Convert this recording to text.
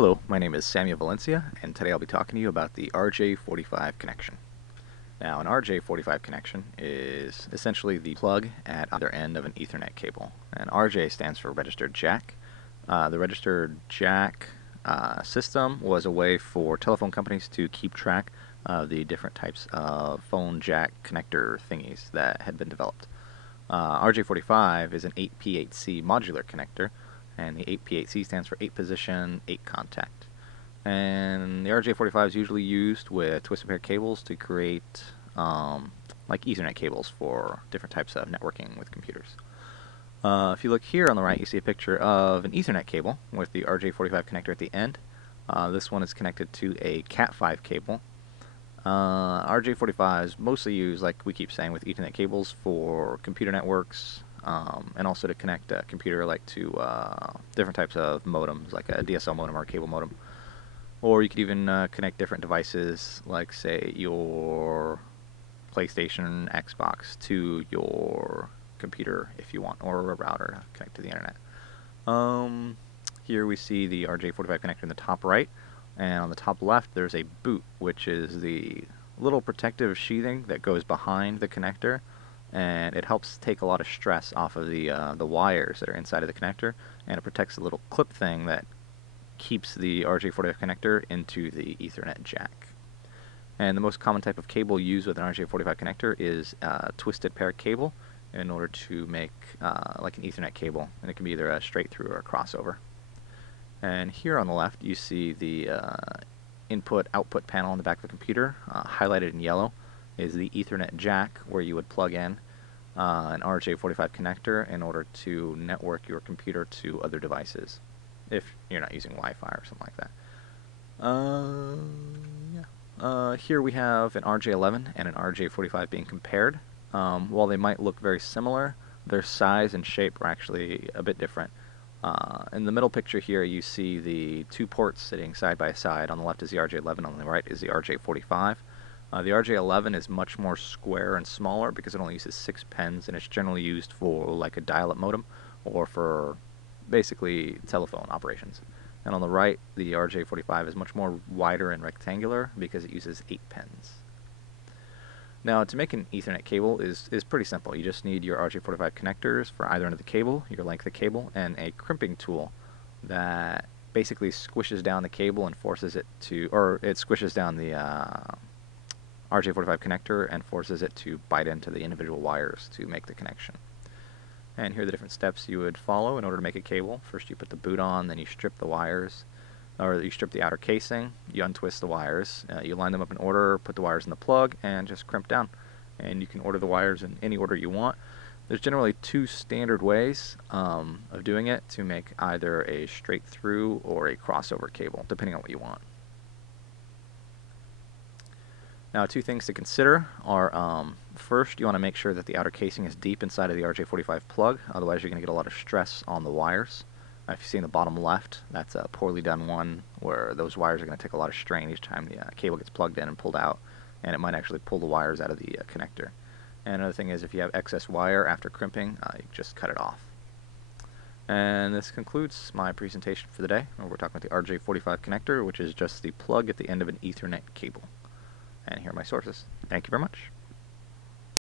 Hello, my name is Samuel Valencia, and today I'll be talking to you about the RJ45 connection. Now, an RJ45 connection is essentially the plug at either end of an Ethernet cable. And RJ stands for registered jack. The registered jack system was a way for telephone companies to keep track of the different types of phone jack connector thingies that had been developed. RJ45 is an 8P8C modular connector, and the 8P8C stands for 8 position, 8 contact. And the RJ45 is usually used with twisted pair cables to create like Ethernet cables for different types of networking with computers. If you look here on the right, you see a picture of an Ethernet cable with the RJ45 connector at the end. This one is connected to a Cat5 cable. RJ45 is mostly used, like we keep saying, with Ethernet cables for computer networks, and also to connect a computer like to different types of modems, like a DSL modem or a cable modem. Or you could even connect different devices, like say your PlayStation, Xbox, to your computer if you want, or a router to connect to the internet. Here we see the RJ45 connector in the top right, and on the top left there's a boot, which is the little protective sheathing that goes behind the connector, and it helps take a lot of stress off of the wires that are inside of the connector, and it protects the little clip thing that keeps the RJ45 connector into the Ethernet jack. And the most common type of cable used with an RJ45 connector is twisted pair cable, in order to make like an Ethernet cable, and it can be either a straight through or a crossover. And here on the left you see the input-output panel on the back of the computer. Highlighted in yellow is the Ethernet jack, where you would plug in an RJ45 connector in order to network your computer to other devices, if you're not using Wi-Fi or something like that. Here we have an RJ11 and an RJ45 being compared. While they might look very similar, their size and shape are actually a bit different. In the middle picture here you see the two ports sitting side by side. On the left is the RJ11, on the right is the RJ45. The RJ11 is much more square and smaller because it only uses 6 pins, and it's generally used for like a dial-up modem or for basically telephone operations. And on the right, the RJ45 is much more wider and rectangular because it uses 8 pins. Now, to make an Ethernet cable is pretty simple. You just need your RJ45 connectors for either end of the cable, your length of cable, and a crimping tool that basically squishes down the cable and forces it to, or it squishes down the RJ45 connector and forces it to bite into the individual wires to make the connection. And here are the different steps you would follow in order to make a cable. First you put the boot on, then you strip the wires, or you strip the outer casing, you untwist the wires, you line them up in order, put the wires in the plug, and just crimp down. And you can order the wires in any order you want. There's generally 2 standard ways of doing it to make either a straight through or a crossover cable, depending on what you want. Now, 2 things to consider are, first, you want to make sure that the outer casing is deep inside of the RJ45 plug, otherwise you're going to get a lot of stress on the wires. If you see in the bottom left, that's a poorly done one where those wires are going to take a lot of strain each time the cable gets plugged in and pulled out, and it might actually pull the wires out of the connector. And another thing is, if you have excess wire after crimping, you just cut it off. And this concludes my presentation for the day. We're talking about the RJ45 connector, which is just the plug at the end of an Ethernet cable. And here are my sources. Thank you very much.